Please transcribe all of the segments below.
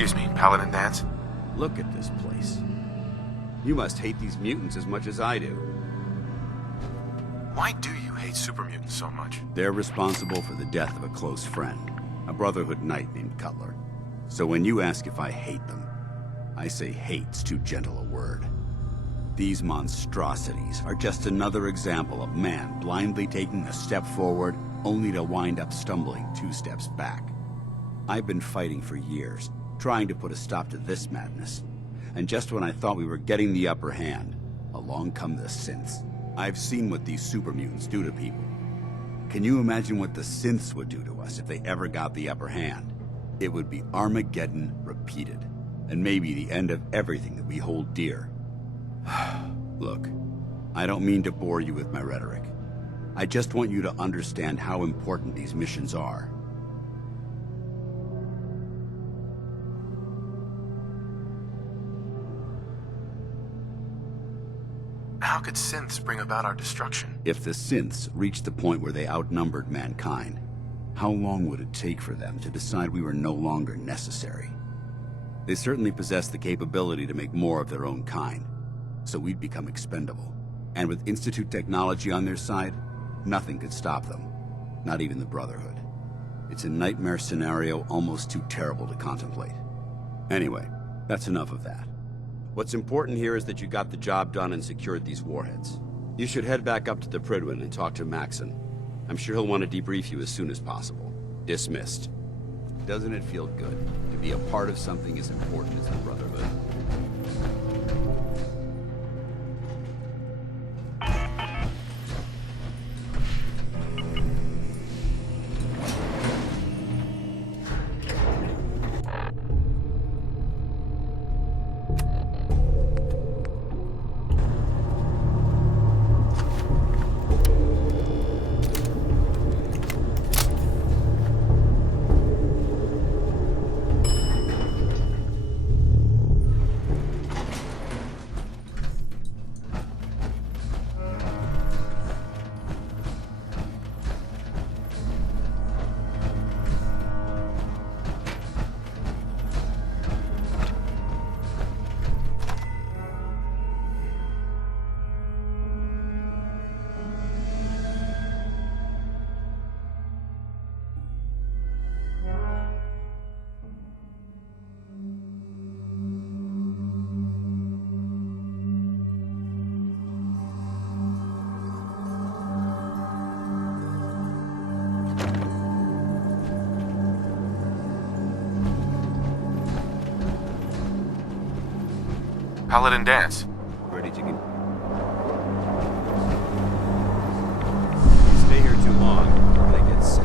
Excuse me, Paladin Dance? Look at this place. You must hate these mutants as much as I do. Why do you hate super mutants so much? They're responsible for the death of a close friend, a Brotherhood knight named Cutler. So when you ask if I hate them, I say hate's too gentle a word. These monstrosities are just another example of man blindly taking a step forward only to wind up stumbling 2 steps back. I've been fighting for years, trying to put a stop to this madness. And just when I thought we were getting the upper hand, along come the synths. I've seen what these super mutants do to people. Can you imagine what the synths would do to us if they ever got the upper hand? It would be Armageddon repeated, and maybe the end of everything that we hold dear. Look, I don't mean to bore you with my rhetoric. I just want you to understand how important these missions are. How could synths bring about our destruction? If the synths reached the point where they outnumbered mankind, how long would it take for them to decide we were no longer necessary? They certainly possess the capability to make more of their own kind, so we'd become expendable. And with Institute technology on their side, nothing could stop them, not even the Brotherhood. It's a nightmare scenario almost too terrible to contemplate. Anyway, that's enough of that. What's important here is that you got the job done and secured these warheads. You should head back up to the Prydwen and talk to Maxon. I'm sure he'll want to debrief you as soon as possible. Dismissed. Doesn't it feel good to be a part of something as important as the Brotherhood? Paladin Dance. Ready to get... Stay here too long, or they get sick.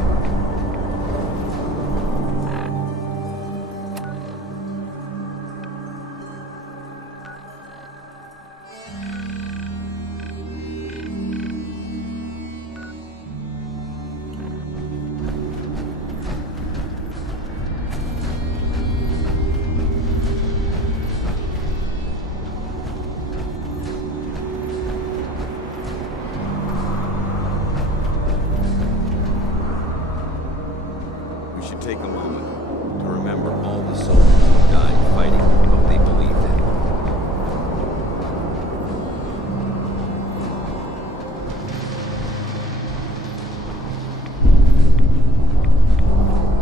Take a moment to remember all the soldiers who died fighting what they believed in.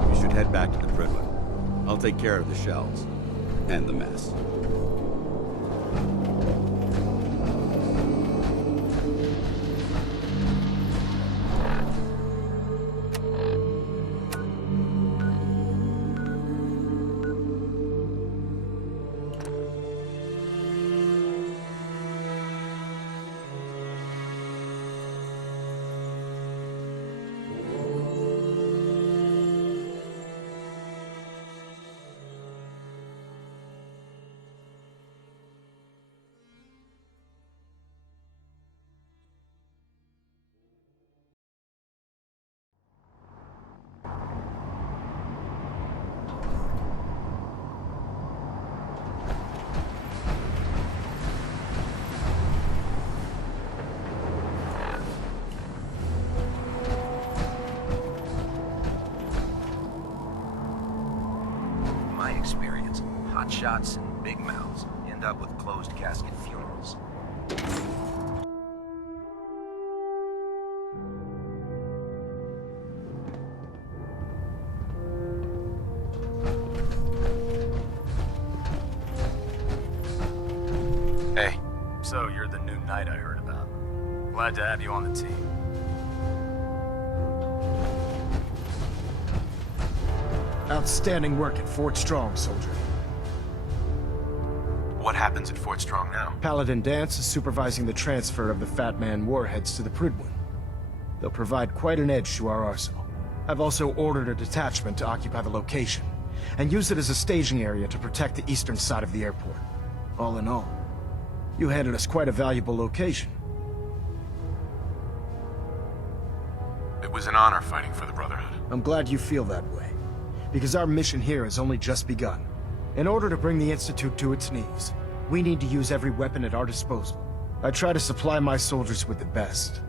You should head back to the Prydwen. I'll take care of the shells and the mess. shots and big mouths end up with closed casket funerals. Hey, So, you're the new knight I heard about. Glad to have you on the team. Outstanding work at Fort Strong, soldier. what happens at Fort Strong now? Paladin Dance is supervising the transfer of the Fat Man warheads to the Prydwen. They'll provide quite an edge to our arsenal. I've also ordered a detachment to occupy the location, and use it as a staging area to protect the eastern side of the airport. All in all, you handed us quite a valuable location. It was an honor fighting for the Brotherhood. I'm glad you feel that way, because our mission here has only just begun. In order to bring the Institute to its knees, we need to use every weapon at our disposal. I try to supply my soldiers with the best.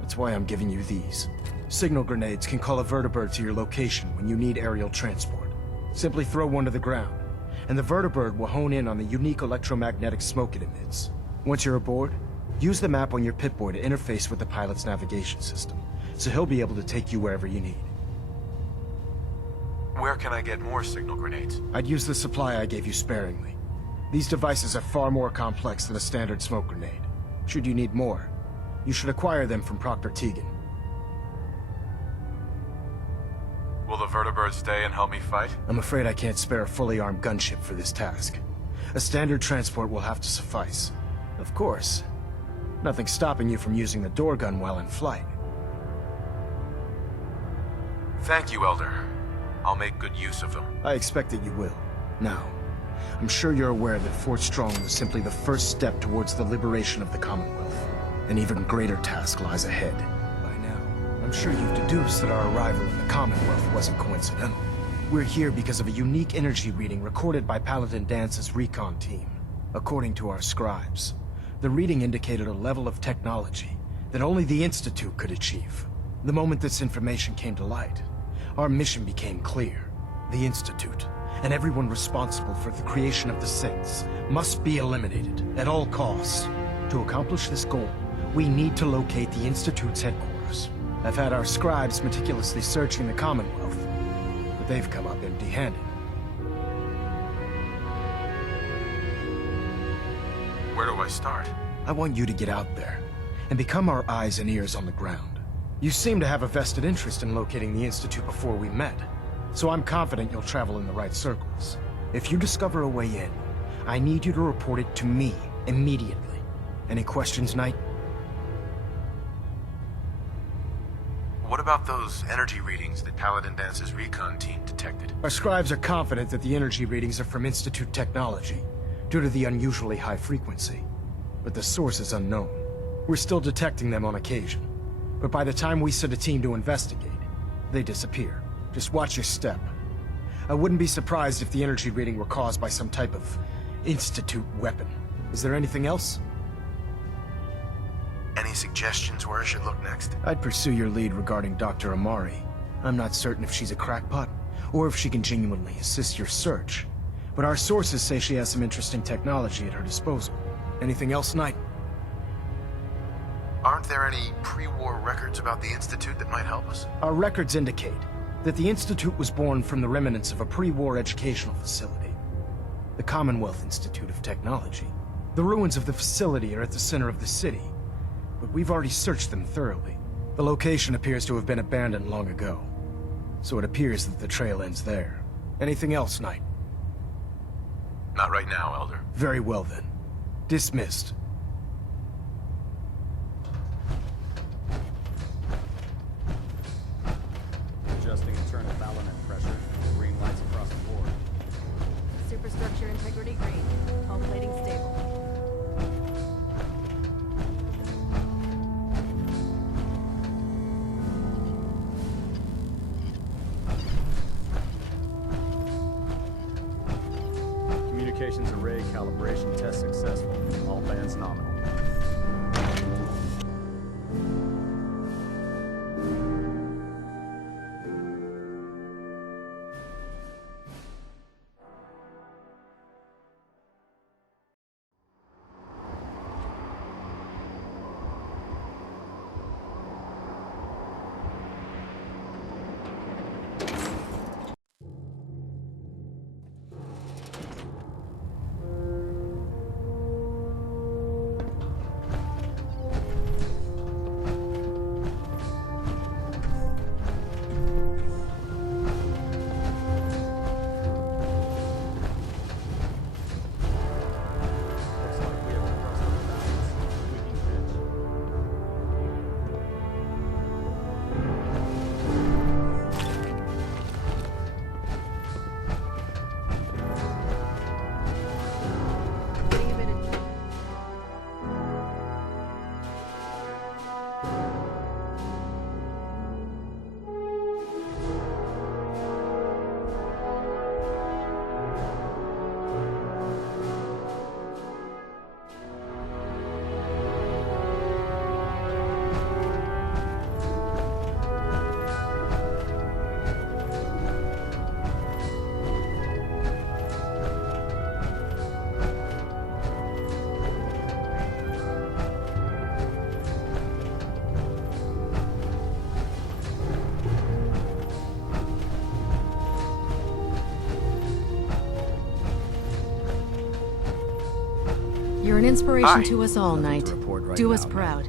That's why I'm giving you these. Signal grenades can call a vertibird to your location when you need aerial transport. Simply throw one to the ground, and the vertibird will hone in on the unique electromagnetic smoke it emits. Once you're aboard, use the map on your Pip-Boy to interface with the pilot's navigation system, so he'll be able to take you wherever you need. Where can I get more signal grenades? I'd use the supply I gave you sparingly. These devices are far more complex than a standard smoke grenade. Should you need more, you should acquire them from Proctor Teagan. Will the vertibird stay and help me fight? I'm afraid I can't spare a fully armed gunship for this task. A standard transport will have to suffice. Of course, nothing's stopping you from using the door gun while in flight. Thank you, Elder. I'll make good use of them. I expect that you will. Now, I'm sure you're aware that Fort Strong was simply the first step towards the liberation of the Commonwealth. An even greater task lies ahead. By now, I'm sure you've deduced that our arrival in the Commonwealth wasn't coincidental. We're here because of a unique energy reading recorded by Paladin Dance's recon team. According to our scribes, the reading indicated a level of technology that only the Institute could achieve. The moment this information came to light, our mission became clear. The Institute, and everyone responsible for the creation of the synths, must be eliminated at all costs. To accomplish this goal, we need to locate the Institute's headquarters. I've had our scribes meticulously searching the Commonwealth, but they've come up empty-handed. Where do I start? I want you to get out there and become our eyes and ears on the ground. You seem to have a vested interest in locating the Institute before we met, so I'm confident you'll travel in the right circles. If you discover a way in, I need you to report it to me immediately. Any questions, Knight? What about those energy readings that Paladin Dance's recon team detected? Our scribes are confident that the energy readings are from Institute technology, due to the unusually high frequency. But the source is unknown. We're still detecting them on occasion. But by the time we send a team to investigate, they disappear. Just watch your step. I wouldn't be surprised if the energy reading were caused by some type of Institute weapon. Is there anything else? Any suggestions where I should look next? I'd pursue your lead regarding Dr. Amari. I'm not certain if she's a crackpot, or if she can genuinely assist your search. But our sources say she has some interesting technology at her disposal. Anything else, Knight? Aren't there any pre-war records about the Institute that might help us? Our records indicate that the Institute was born from the remnants of a pre-war educational facility, the Commonwealth Institute of Technology. The ruins of the facility are at the center of the city, but we've already searched them thoroughly. The location appears to have been abandoned long ago, so it appears that the trail ends there. Anything else, Knight? Not right now, Elder. Very well then. Dismissed. Adjusting internal balance pressure. Green lights across the board. Superstructure integrity green. Hull plating stable. Communications array calibration test successful. All bands nominal. inspiration Hi. to us all, Nothing Knight. to report right Do us now, proud.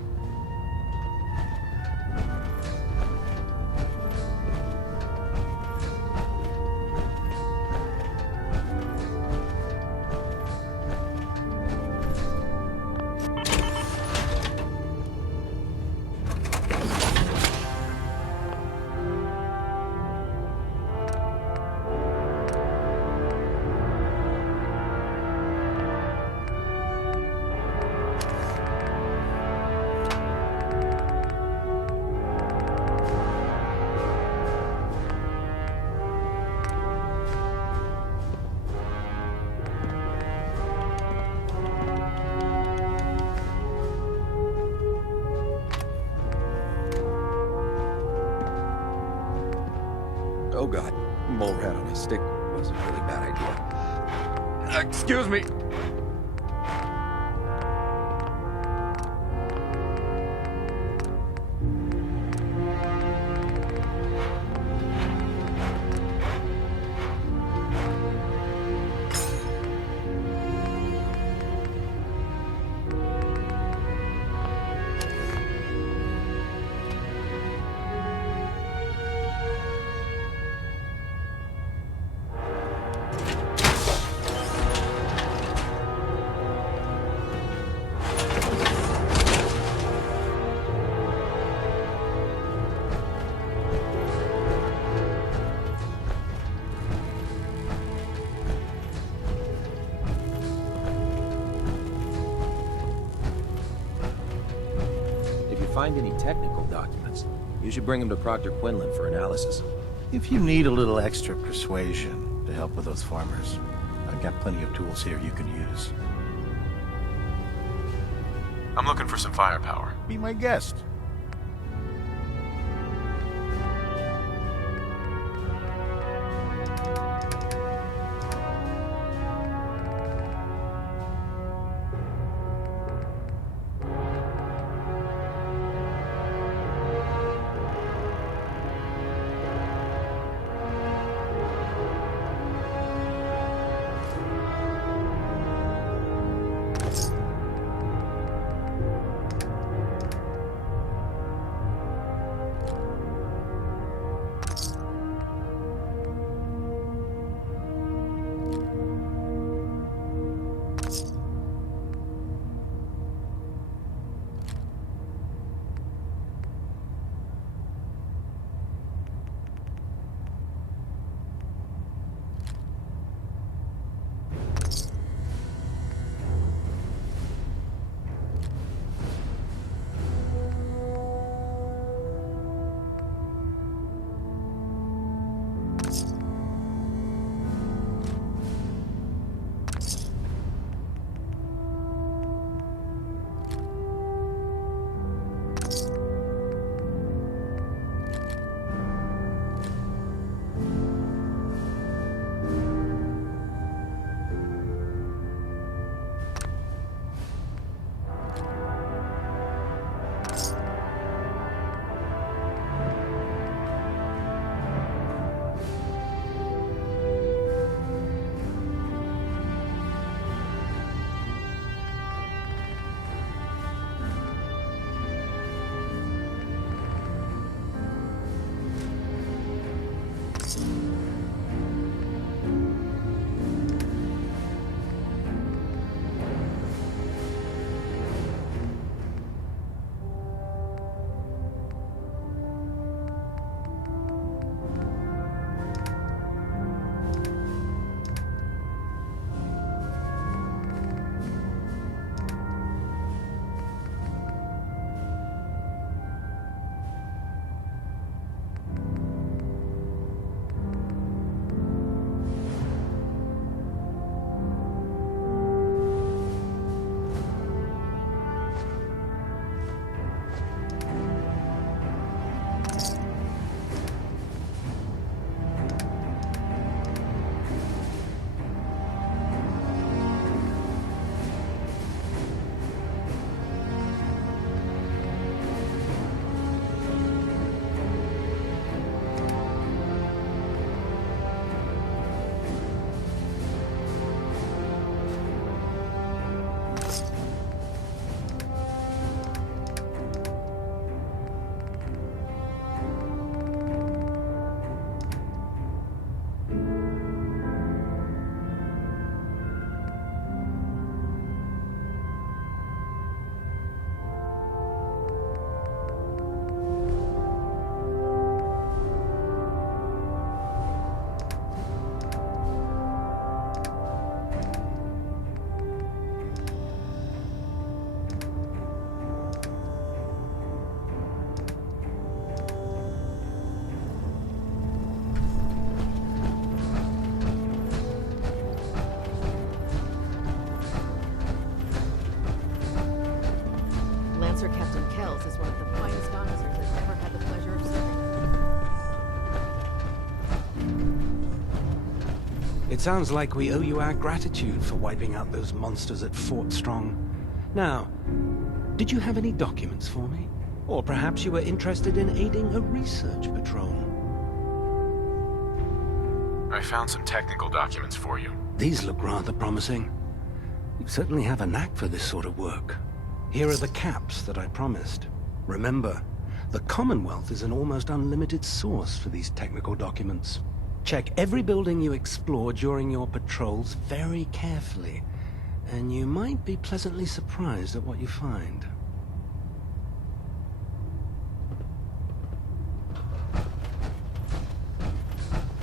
Oh god, mole rat on a stick was a really bad idea. Excuse me. If you find any technical documents, you should bring them to Proctor Quinlan for analysis. If you need a little extra persuasion to help with those farmers, I've got plenty of tools here you could use. I'm looking for some firepower. Be my guest. It sounds like we owe you our gratitude for wiping out those monsters at Fort Strong. Now, did you have any documents for me? Or perhaps you were interested in aiding a research patrol? I found some technical documents for you. These look rather promising. You certainly have a knack for this sort of work. Here are the caps that I promised. Remember, the Commonwealth is an almost unlimited source for these technical documents. Check every building you explore during your patrols very carefully, and you might be pleasantly surprised at what you find.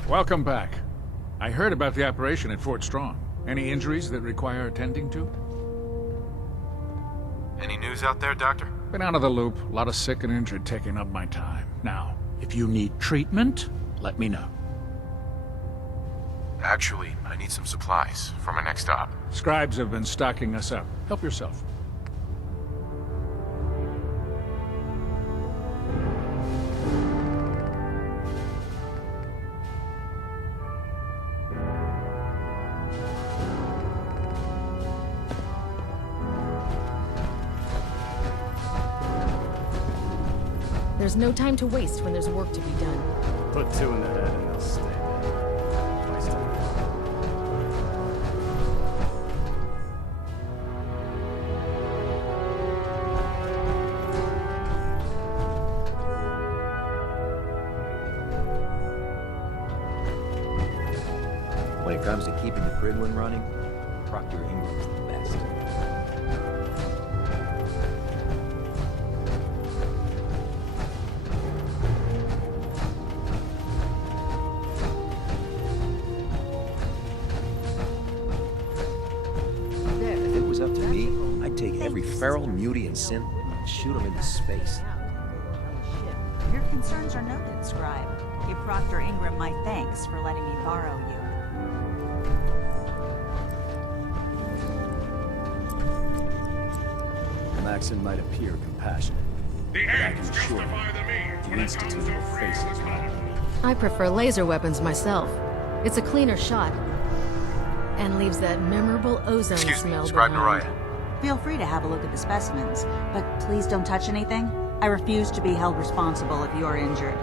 Welcome back. I heard about the operation at Fort Strong. Any injuries that require attending to? Any news out there, Doctor? Been out of the loop. A lot of sick and injured taking up my time. Now, if you need treatment, let me know. Actually, I need some supplies for my next stop. Scribes have been stocking us up. Help yourself. There's no time to waste when there's work to be done. Put two in the head and they'll stay dead. Wasted. When it comes to keeping the Gridwin running, Proctor Ingram's the best. If it was up to me, I'd take every feral, mutie, and synth and shoot them into space. Your concerns are noted, Scribe. Give Proctor Ingram my thanks for letting me borrow you. Maxon might appear compassionate, but I can assure you, the Institute will face his wrath. I prefer laser weapons myself. It's a cleaner shot. And leaves that memorable ozone Excuse me, smell Scribe behind. Naraya. Feel free to have a look at the specimens, but please don't touch anything. I refuse to be held responsible if you're injured.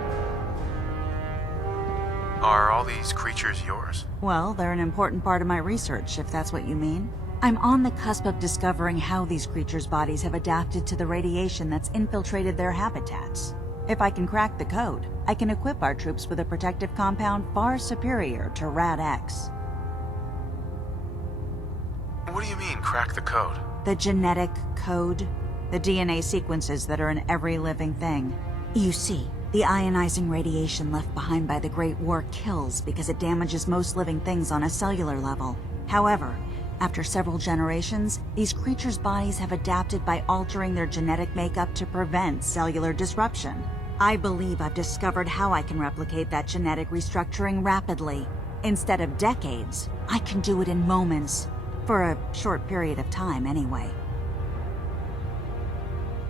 Are all these creatures yours? Well, they're an important part of my research, if that's what you mean. I'm on the cusp of discovering how these creatures' bodies have adapted to the radiation that's infiltrated their habitats. If I can crack the code, I can equip our troops with a protective compound far superior to Rad-X. What do you mean, crack the code? The genetic code. The DNA sequences that are in every living thing. You see, the ionizing radiation left behind by the Great War kills because it damages most living things on a cellular level. However, after several generations, these creatures' bodies have adapted by altering their genetic makeup to prevent cellular disruption. I believe I've discovered how I can replicate that genetic restructuring rapidly. Instead of decades, I can do it in moments. For a short period of time, anyway.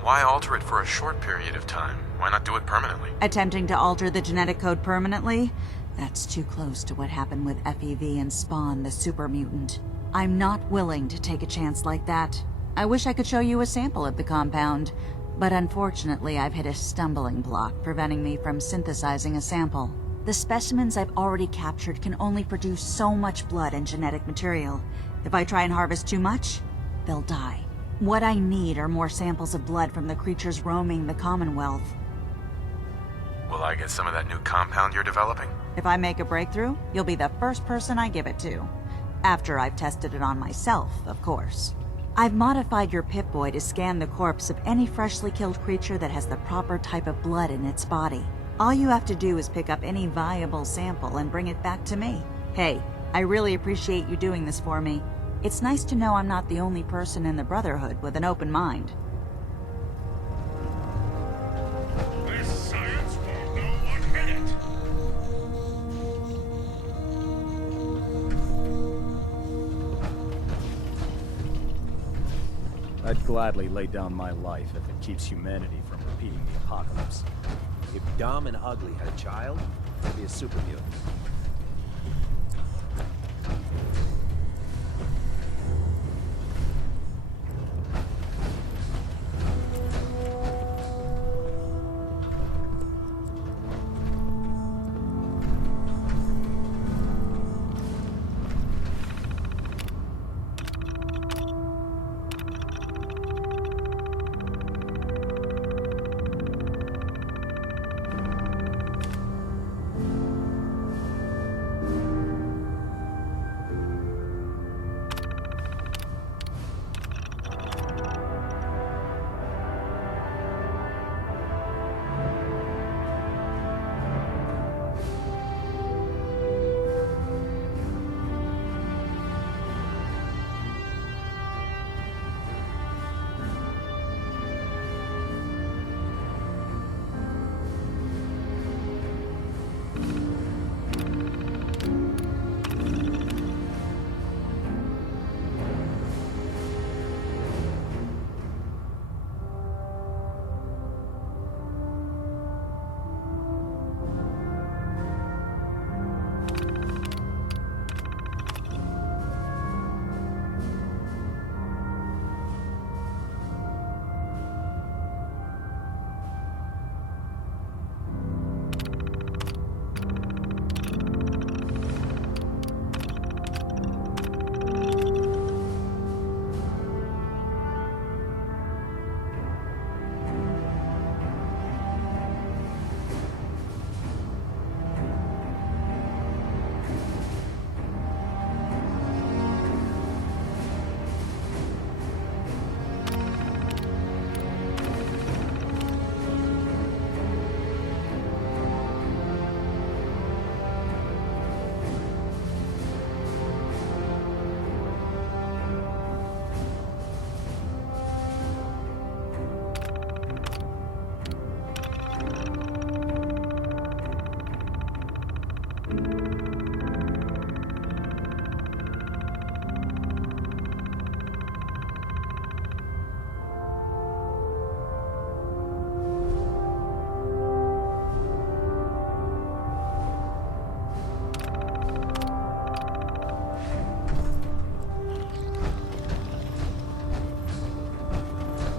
Why alter it for a short period of time? Why not do it permanently? Attempting to alter the genetic code permanently? That's too close to what happened with FEV and Spawn, the super mutant. I'm not willing to take a chance like that. I wish I could show you a sample of the compound, but unfortunately I've hit a stumbling block preventing me from synthesizing a sample. The specimens I've already captured can only produce so much blood and genetic material. If I try and harvest too much, they'll die. What I need are more samples of blood from the creatures roaming the Commonwealth. Will I get some of that new compound you're developing? If I make a breakthrough, you'll be the first person I give it to. After I've tested it on myself, of course. I've modified your Pip-Boy to scan the corpse of any freshly killed creature that has the proper type of blood in its body. All you have to do is pick up any viable sample and bring it back to me. Hey, I really appreciate you doing this for me. It's nice to know I'm not the only person in the Brotherhood with an open mind. This science won't know what hit it. I'd gladly lay down my life if it keeps humanity from repeating the apocalypse. If Dom and Ugly had a child, they'd be a super mutant.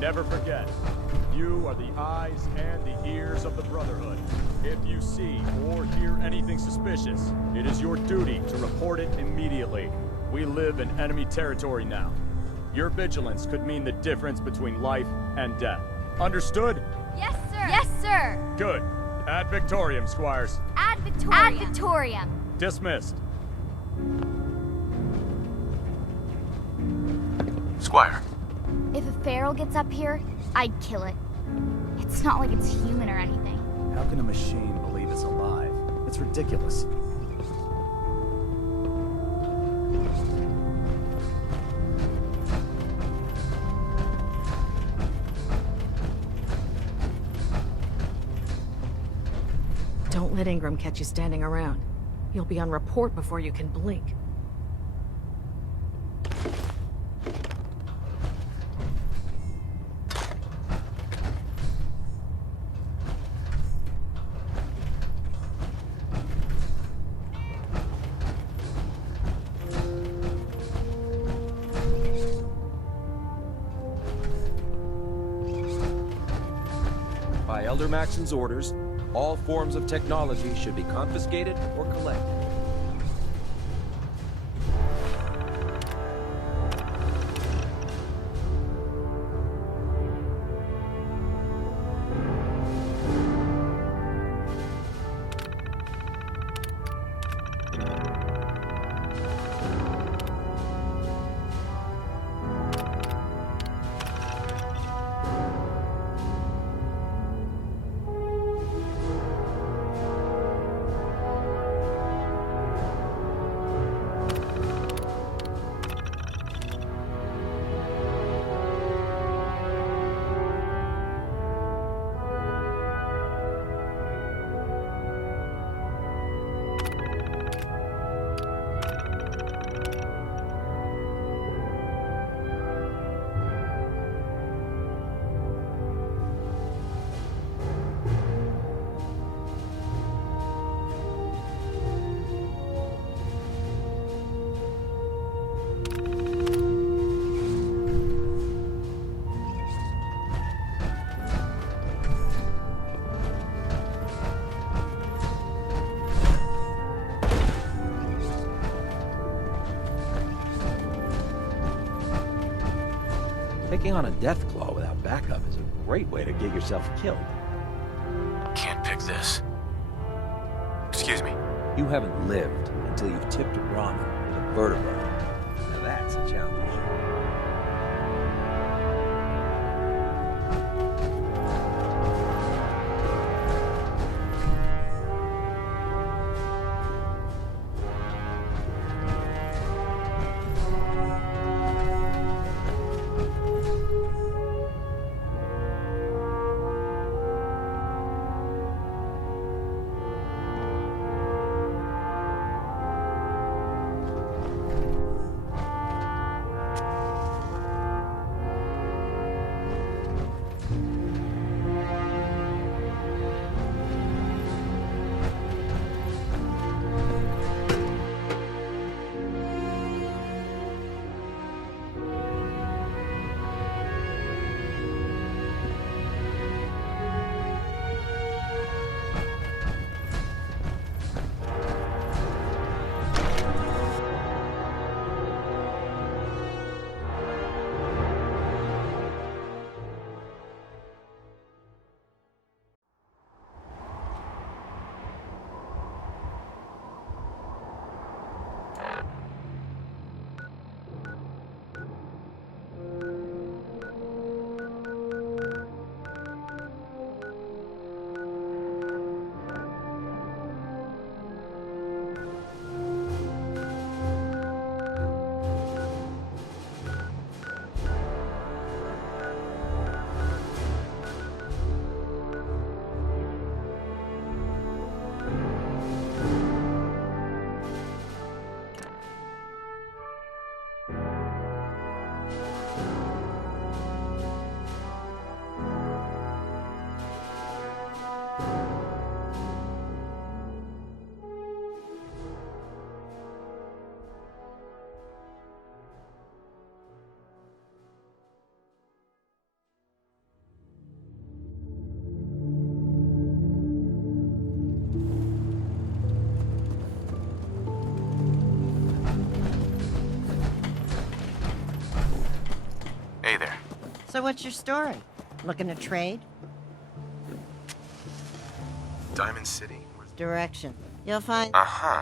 Never forget, you are the eyes and the ears of the Brotherhood. If you see or hear anything suspicious, it is your duty to report it immediately. We live in enemy territory now. Your vigilance could mean the difference between life and death. Understood? Yes, sir. Yes, sir. Good. Ad Victoriam, Squires. Ad Victoriam. Ad Victoriam. Dismissed. Squire. If a feral gets up here, I'd kill it. It's not like it's human or anything. How can a machine believe it's alive? It's ridiculous. Don't let Ingram catch you standing around. You'll be on report before you can blink. By Elder Maxon's orders, all forms of technology should be confiscated or collected. Taking on a death claw without backup is a great way to get yourself killed. Can't pick this. Excuse me. You haven't lived until you've tipped ramen with a vertebra. Now that's a challenge. So what's your story? Looking to trade? Diamond City? Direction. You'll find... Uh-huh.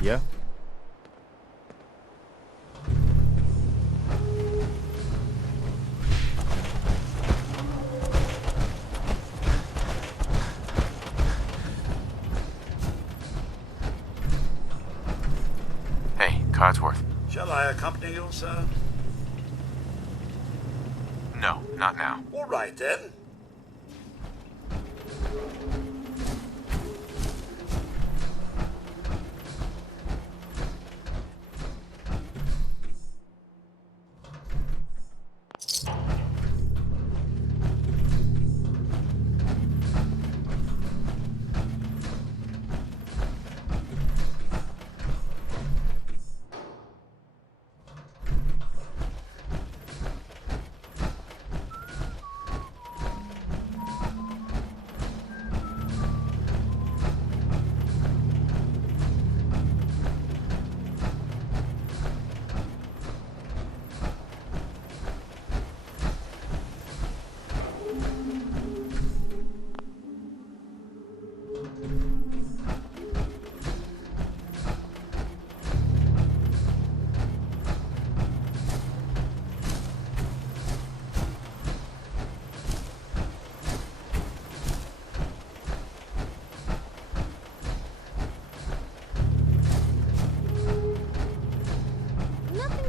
Yeah? Hey, Codsworth. Shall I accompany you, sir? No, not now. All right, then.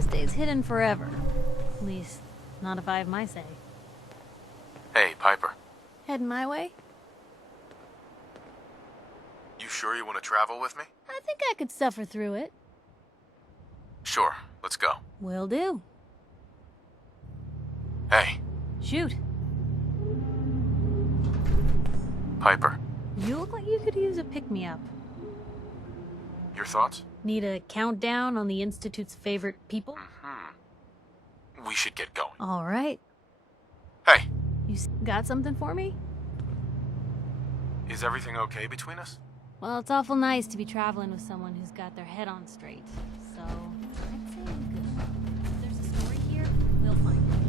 Stays hidden forever. At least, not if I have my say. Hey, Piper. Heading my way? You sure you want to travel with me? I think I could suffer through it. Sure, let's go. Will do. Hey. Shoot. Piper. You look like you could use a pick-me-up. Your thoughts? Need a countdown on the Institute's favorite people? We should get going. All right. Hey. You got something for me? Is everything okay between us? Well, it's awful nice to be traveling with someone who's got their head on straight. so I'd say I'm good. If there's a story here, we'll find it.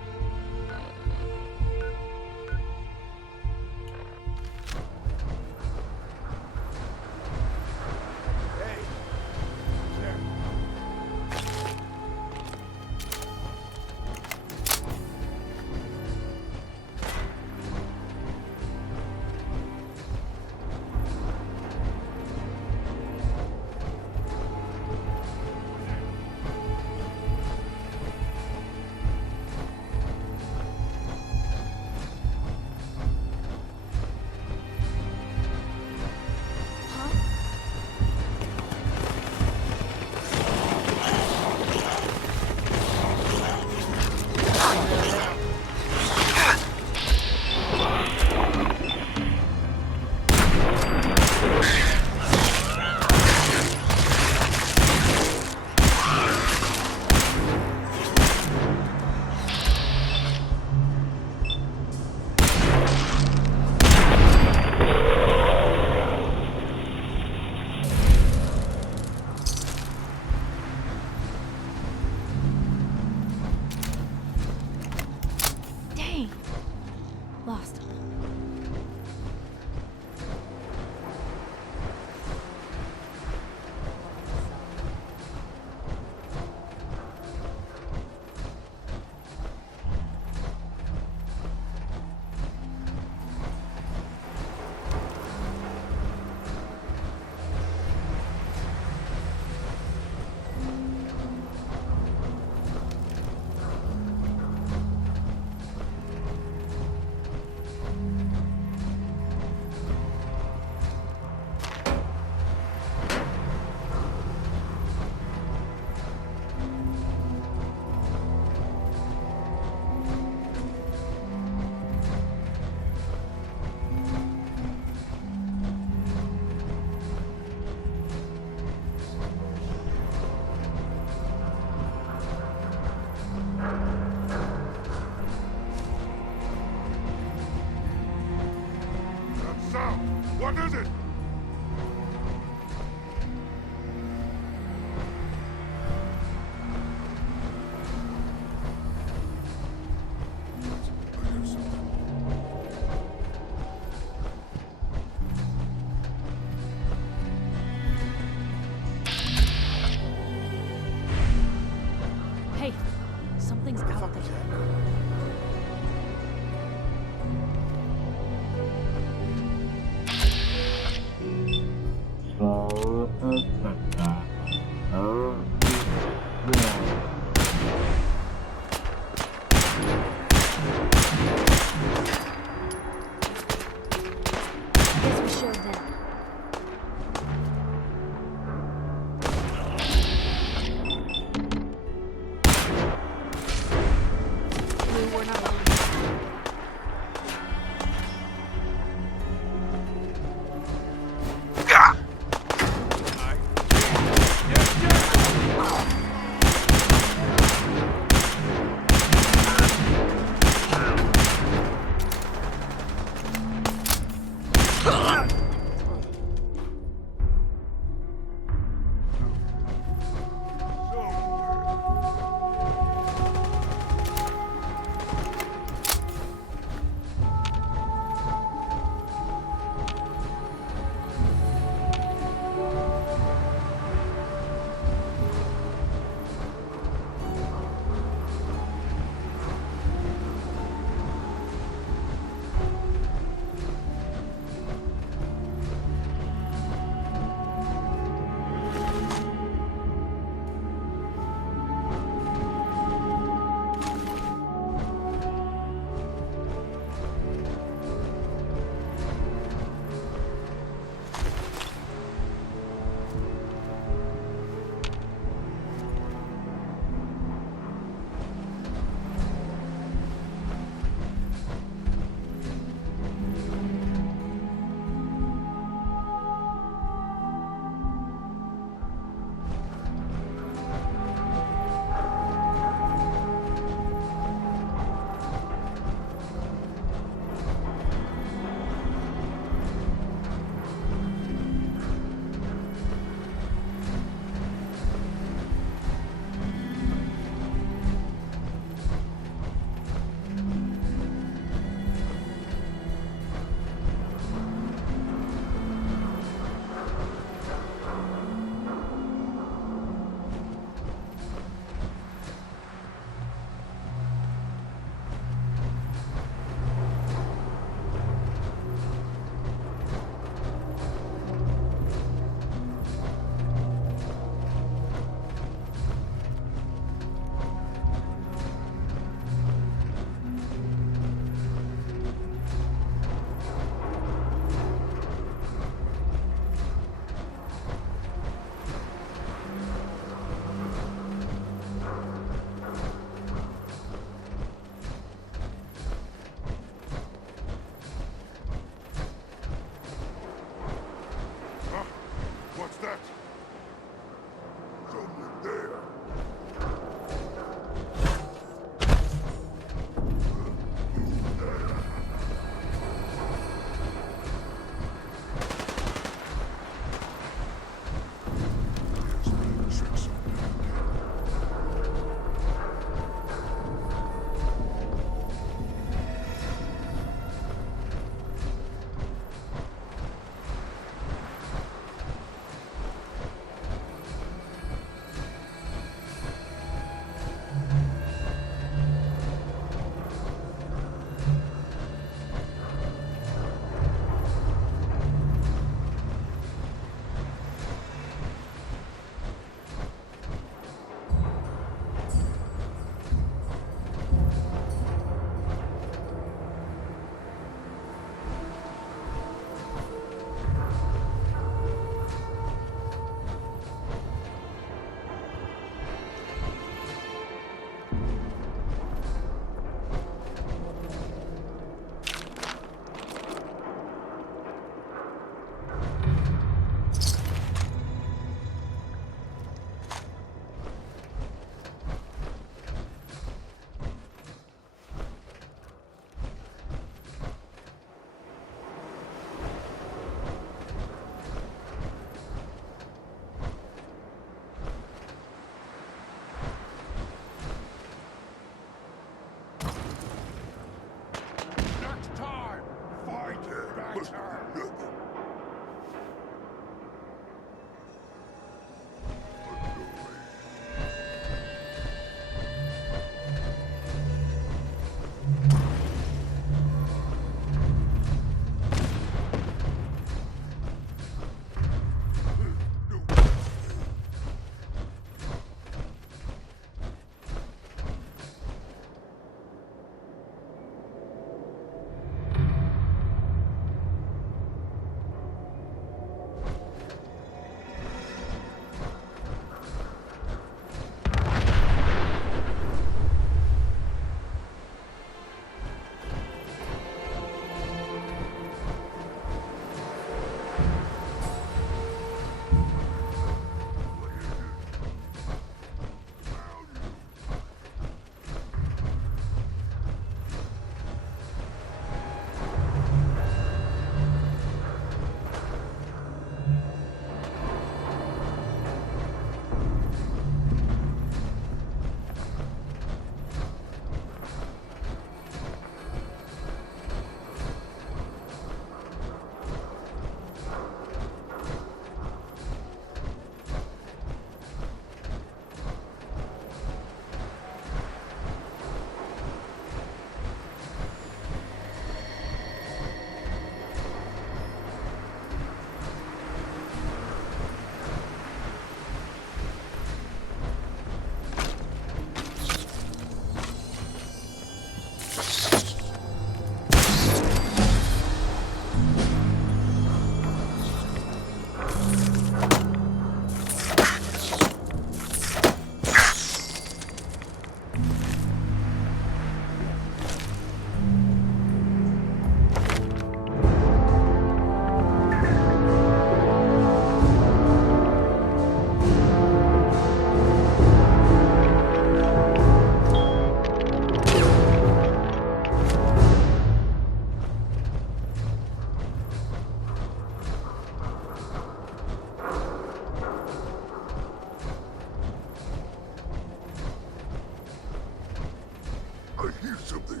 hear something.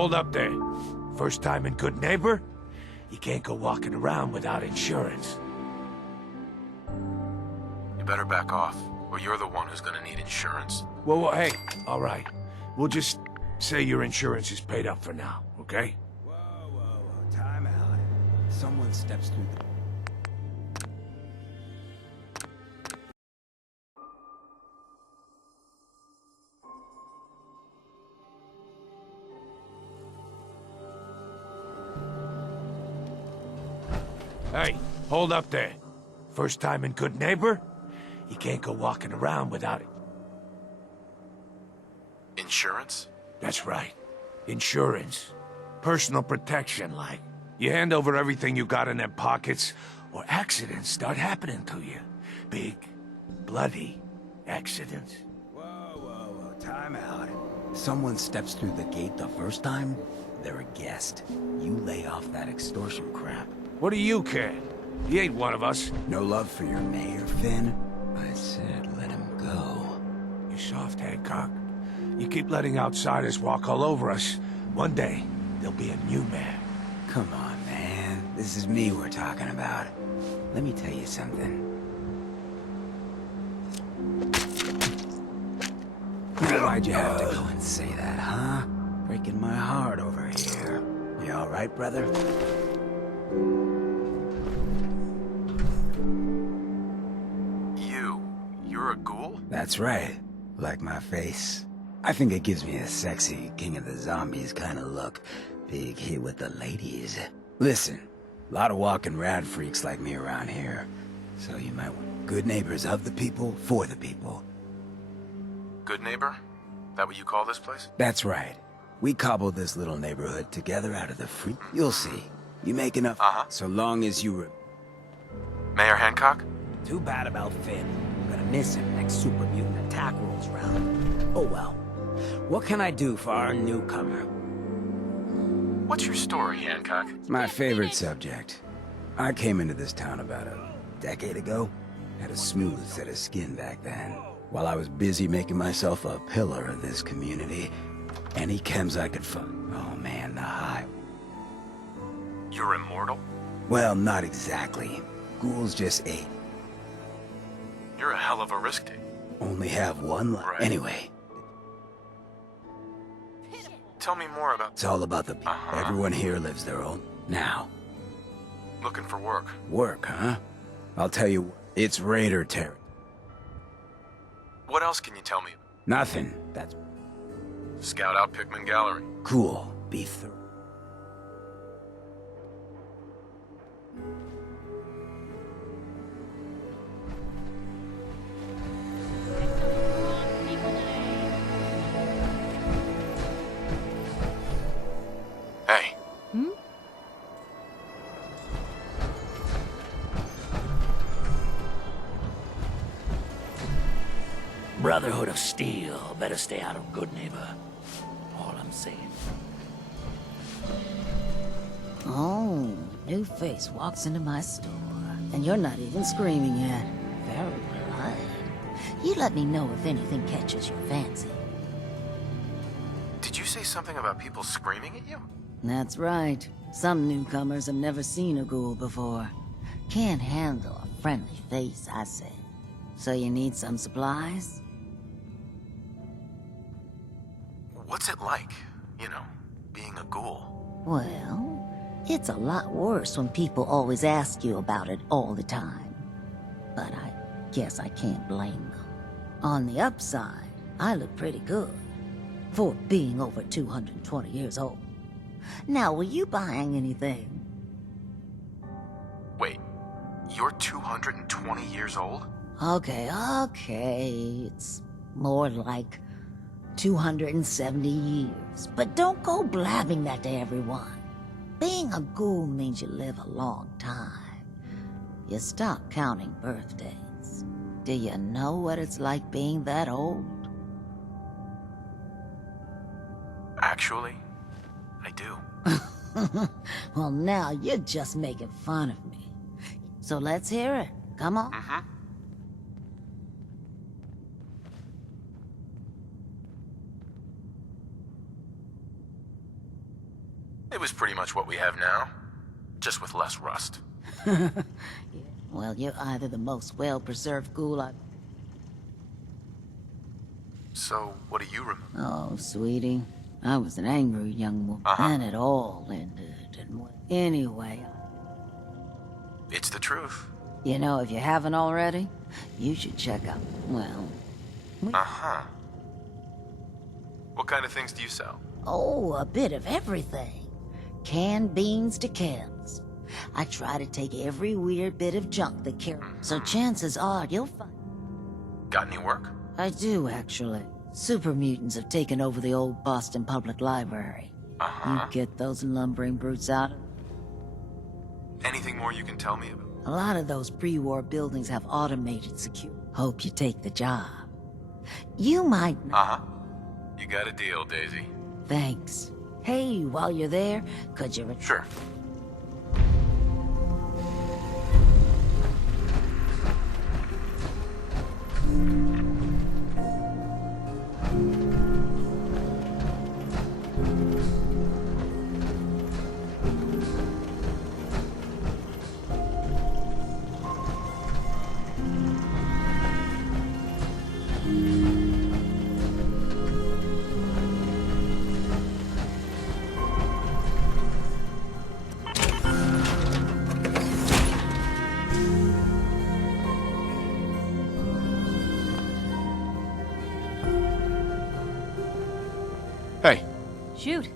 hold up there. First time in Good Neighbor? You can't go walking around without insurance. You better back off, or you're the one who's gonna need insurance. Well, hey, all right. We'll just say your insurance is paid up for now, okay? Whoa, time out. Someone steps through the... Hey, hold up there. First time in Good Neighbor? You can't go walking around without it. Insurance? That's right. Insurance. Personal protection, like. You hand over everything you got in them pockets, or accidents start happening to you. Big, bloody accidents. Whoa, time out. Someone steps through the gate the first time, they're a guest. You lay off that extortion crap. What do you care? He ain't one of us. No love for your mayor, Finn? I said let him go. You soft, Hancock. You keep letting outsiders walk all over us. One day, there'll be a new mayor. Come on, man. This is me we're talking about. Let me tell you something. Why'd you have to go and say that, huh? Breaking my heart over here. You all right, brother? You're a ghoul? That's right. Like my face. I think it gives me a sexy King of the Zombies kind of look. Big hit with the ladies. Listen, a lot of walking rad freaks like me around here. So you might want good neighbors of the people, for the people. Good neighbor? That what you call this place? That's right. We cobbled this little neighborhood together out of the free... You'll see. You make enough... So long as you... Mayor Hancock? Too bad about Finn. I'm gonna miss him next super mutant attack rolls round. Oh well. What can I do for our newcomer? What's your story, Hancock? My favorite subject. I came into this town about a decade ago. Had a smooth set of skin back then. While I was busy making myself a pillar of this community, any chems I could find. Oh man, the high. You're immortal? Well, not exactly. Ghouls just ate. You're a hell of a risk taker. Only have one life. Right. Anyway. Tell me more about... It's all about the people. Everyone here lives their own. Now. Looking for work. Work, huh? I'll tell you, it's Raider territory. What else can you tell me? Nothing. That's... Scout out Pickman Gallery. Cool. Be thorough. Hey. Brotherhood of Steel. Better stay out of Good Neighbor. All I'm saying. Oh, new face walks into my store. And you're not even screaming yet. Very polite. You let me know if anything catches your fancy. Did you say something about people screaming at you? That's right. Some newcomers have never seen a ghoul before. Can't handle a friendly face, I say. So you need some supplies? What's it like, you know, being a ghoul? Well, it's a lot worse when people always ask you about it all the time. But I guess I can't blame them. On the upside, I look pretty good. For being over 220 years old. Now, were you buying anything? Wait, you're 220 years old? Okay. It's more like 270 years. But don't go blabbing that to everyone. Being a ghoul means you live a long time. You stop counting birthdays. Do you know what it's like being that old? Actually, I do. Well, now you're just making fun of me. So let's hear it. Come on. It was pretty much what we have now, just with less rust. Well, you're either the most well-preserved ghoul I've... So, what do you remember? Oh, sweetie. I was an angry young woman. And it all ended. And anyway... It's the truth. You know, if you haven't already, you should check out... Well... Uh-huh. What kind of things do you sell? Oh, a bit of everything. Canned beans to chems. I try to take every weird bit of junk that carries. So chances are you'll find... Got any work? I do, actually. Super mutants have taken over the old Boston Public Library. You get those lumbering brutes out. Anything more you can tell me about? A lot of those pre-war buildings have automated security. Hope you take the job. You might... You got a deal, Daisy. Thanks. Hey, while you're there, could you... Sure. Hey. Shoot.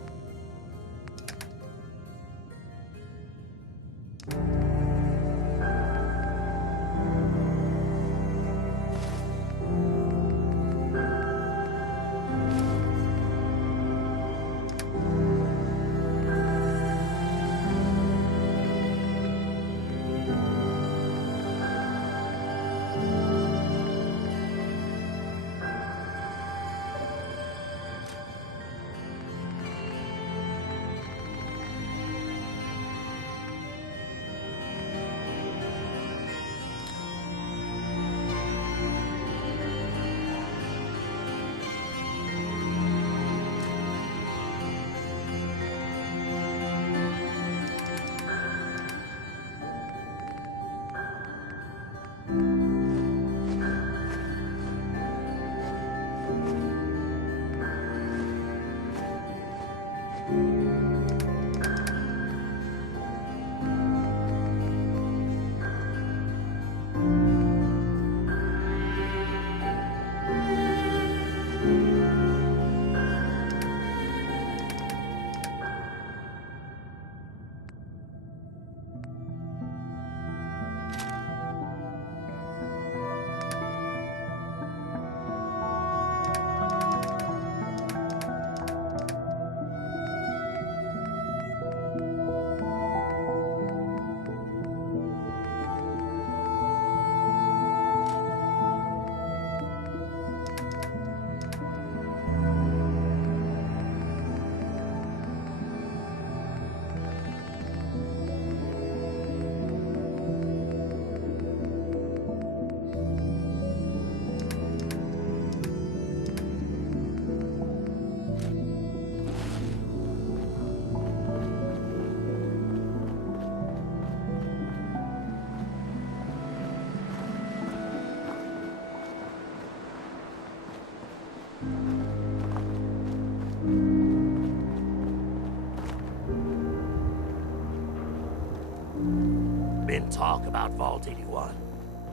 Been talk about Vault 81.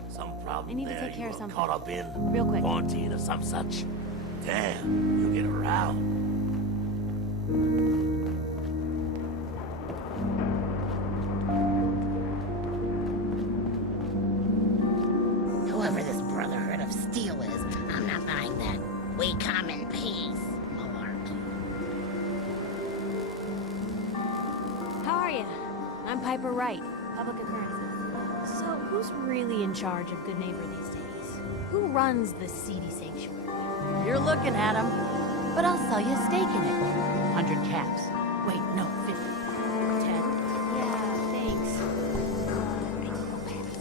Some problem I need to there take care you of were something. caught up in? Real quick. Quarantine or some such? Damn, you get around. Whoever this Brotherhood of Steel is, I'm not buying that. We come in peace. How are you? I'm Piper Wright, Public Occurrences. So, who's really in charge of Good Neighbor these days? Who runs the seedy sanctuary? You're looking at him. But I'll sell you a stake in it. 100 caps. Wait, no, 50. 10. Yeah, thanks. I'll pass.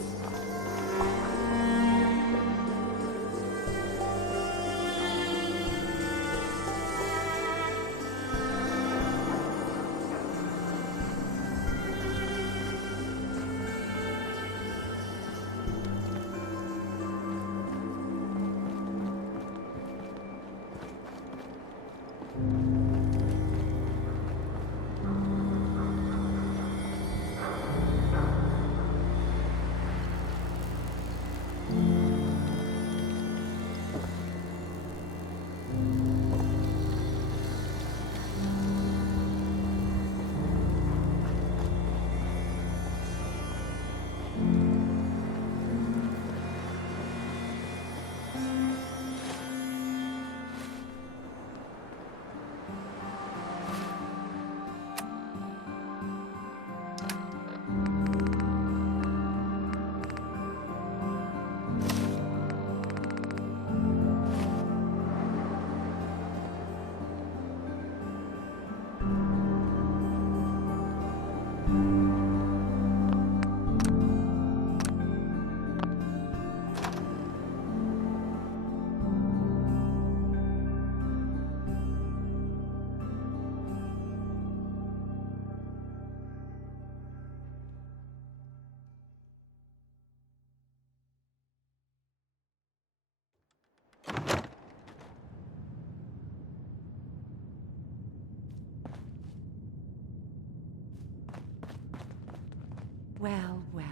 Well, well,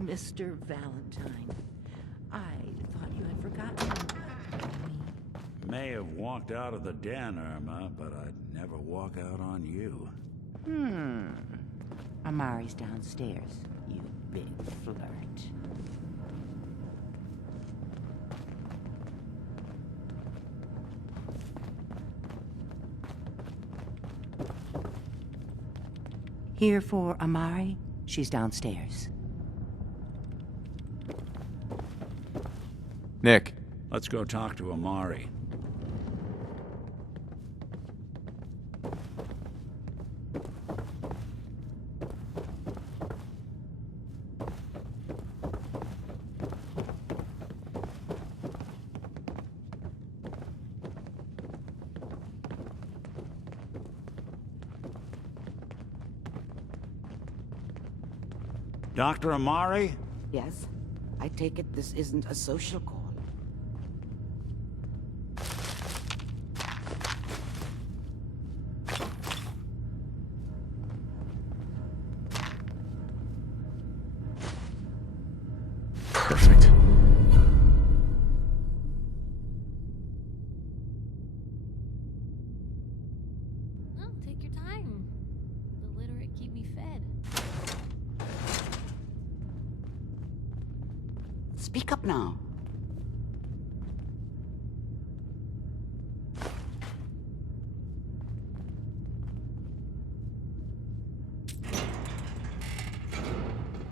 Mr. Valentine. I thought you had forgotten about me. May have walked out of the den, Irma, but I'd never walk out on you. Amari's downstairs, you big flirt. Here for Amari? She's downstairs. Nick. Let's go talk to Amari. Dr. Amari? Yes? I take it this isn't a social call. Perfect. Well, take your time. The literate keep me fed. Speak up now.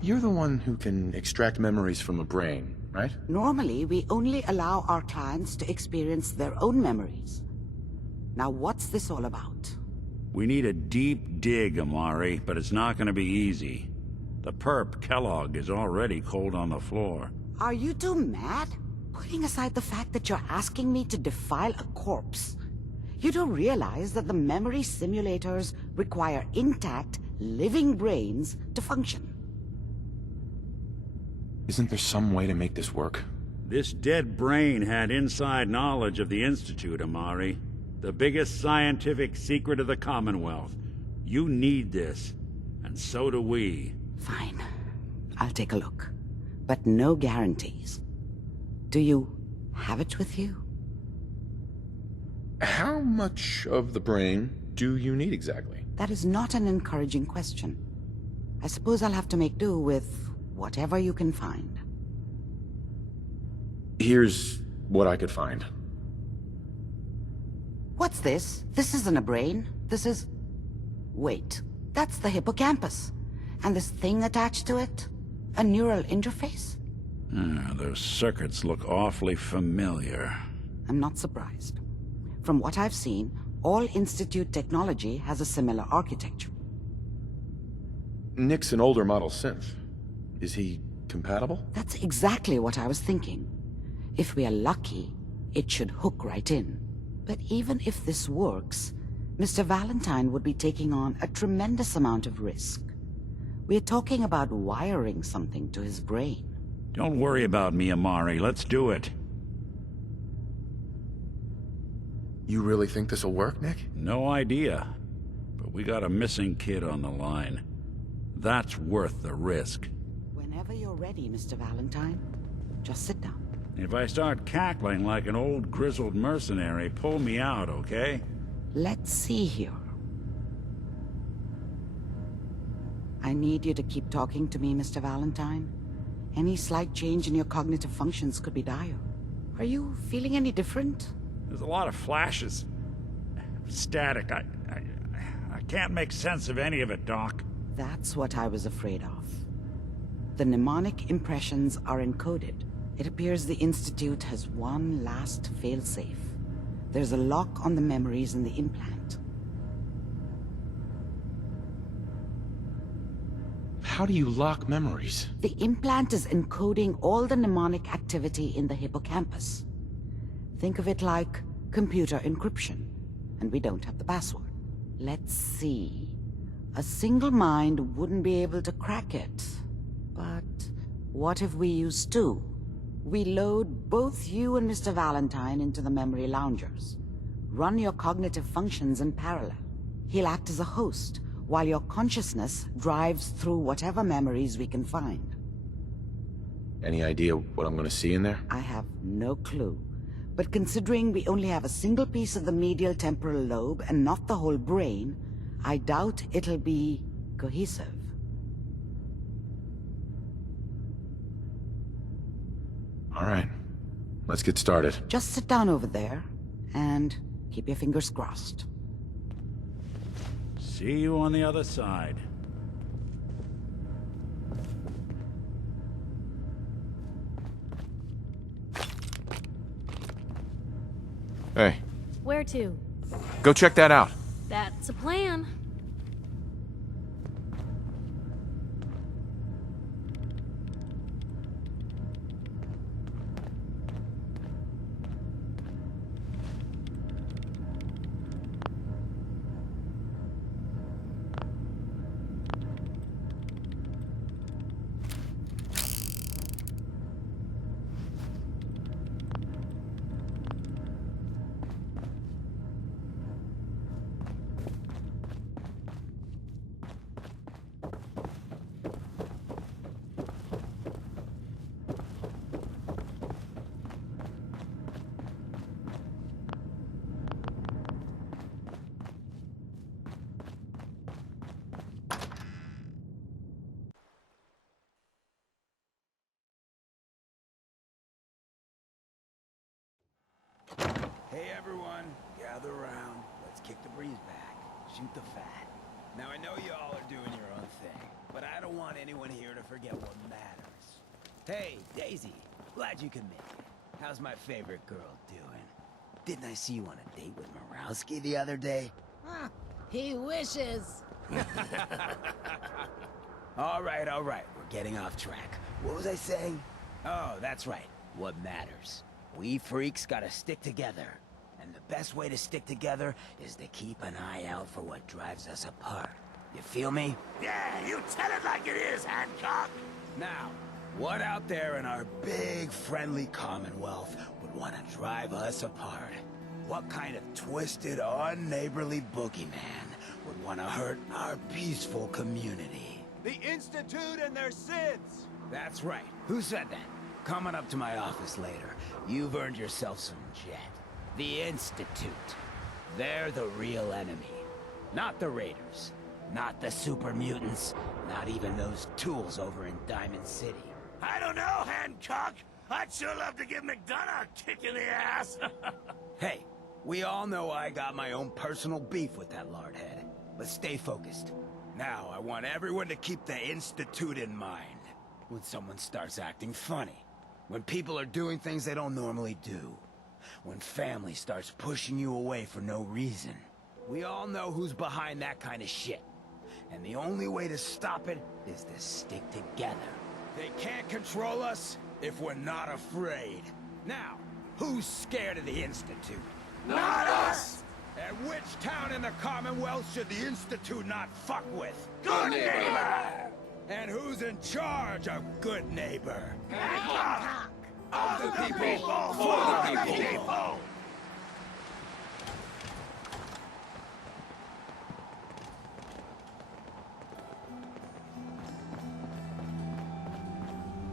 You're the one who can extract memories from a brain, right? Normally, we only allow our clients to experience their own memories. Now, what's this all about? We need a deep dig, Amari, but it's not gonna be easy. The perp, Kellogg, is already cold on the floor. Are you two mad? Putting aside the fact that you're asking me to defile a corpse, you do realize that the memory simulators require intact, living brains to function. Isn't there some way to make this work? This dead brain had inside knowledge of the Institute, Amari. The biggest scientific secret of the Commonwealth. You need this, and so do we. Fine. I'll take a look. But no guarantees. Do you have it with you? How much of the brain do you need exactly? That is not an encouraging question. I suppose I'll have to make do with whatever you can find. Here's what I could find. What's this? This isn't a brain. This is... Wait, that's the hippocampus. And this thing attached to it? A neural interface? Those circuits look awfully familiar. I'm not surprised. From what I've seen, all Institute technology has a similar architecture. Nick's an older model synth. Is he compatible? That's exactly what I was thinking. If we are lucky, it should hook right in. But even if this works, Mr. Valentine would be taking on a tremendous amount of risk. We're talking about wiring something to his brain. Don't worry about me, Amari. Let's do it. You really think this'll work, Nick? No idea. But we got a missing kid on the line. That's worth the risk. Whenever you're ready, Mr. Valentine, just sit down. If I start cackling like an old grizzled mercenary, pull me out, okay? Let's see here. I need you to keep talking to me, Mr. Valentine. Any slight change in your cognitive functions could be dire. Are you feeling any different? There's a lot of flashes. Static. I can't make sense of any of it, Doc. That's what I was afraid of. The mnemonic impressions are encoded. It appears the Institute has one last failsafe. There's a lock on the memories in the implant. How do you lock memories? The implant is encoding all the mnemonic activity in the hippocampus. Think of it like computer encryption, and we don't have the password. Let's see. A single mind wouldn't be able to crack it. But what if we use two? We load both you and Mr. Valentine into the memory loungers. Run your cognitive functions in parallel. He'll act as a host, while your consciousness drives through whatever memories we can find. Any idea what I'm gonna see in there? I have no clue. But considering we only have a single piece of the medial temporal lobe and not the whole brain, I doubt it'll be cohesive. All right. Let's get started. Just sit down over there and keep your fingers crossed. See you on the other side. Hey, Where to? go check that out. That's a plan. Hey everyone, gather around. Let's kick the breeze back. Shoot the fat. Now I know y'all are doing your own thing, but I don't want anyone here to forget what matters. Hey, Daisy, glad you could make it. How's my favorite girl doing? Didn't I see you on a date with Morowski the other day? He wishes. All right, we're getting off track. What was I saying? Oh, that's right. What matters. We freaks gotta stick together. And the best way to stick together is to keep an eye out for what drives us apart. You feel me? Yeah, you tell it like it is, Hancock. Now, what out there in our big, friendly Commonwealth would want to drive us apart? What kind of twisted, unneighborly boogeyman would want to hurt our peaceful community? The Institute and their SIDS! That's right. Who said that? Coming up to my office later, you've earned yourself some jet. The Institute. They're the real enemy. Not the Raiders. Not the super mutants. Not even those tools over in Diamond City. I don't know, Hancock. I'd sure love to give McDonough a kick in the ass. Hey, we all know I got my own personal beef with that lardhead. But stay focused. Now, I want everyone to keep the Institute in mind. When someone starts acting funny. When people are doing things they don't normally do. When family starts pushing you away for no reason. We all know who's behind that kind of shit. And the only way to stop it is to stick together. They can't control us if we're not afraid. Now, who's scared of the Institute? Not us! And which town in the Commonwealth should the Institute not fuck with? Good neighbor! And who's in charge of Good Neighbor? Hancock! Of the people, for the people!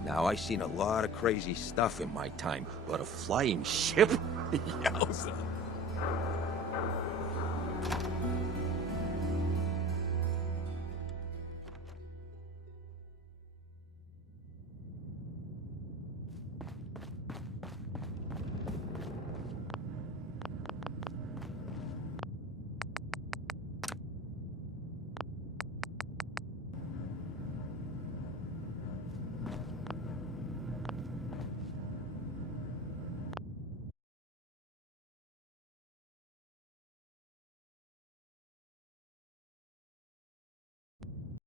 Now, I've seen a lot of crazy stuff in my time, but a flying ship? Yowza.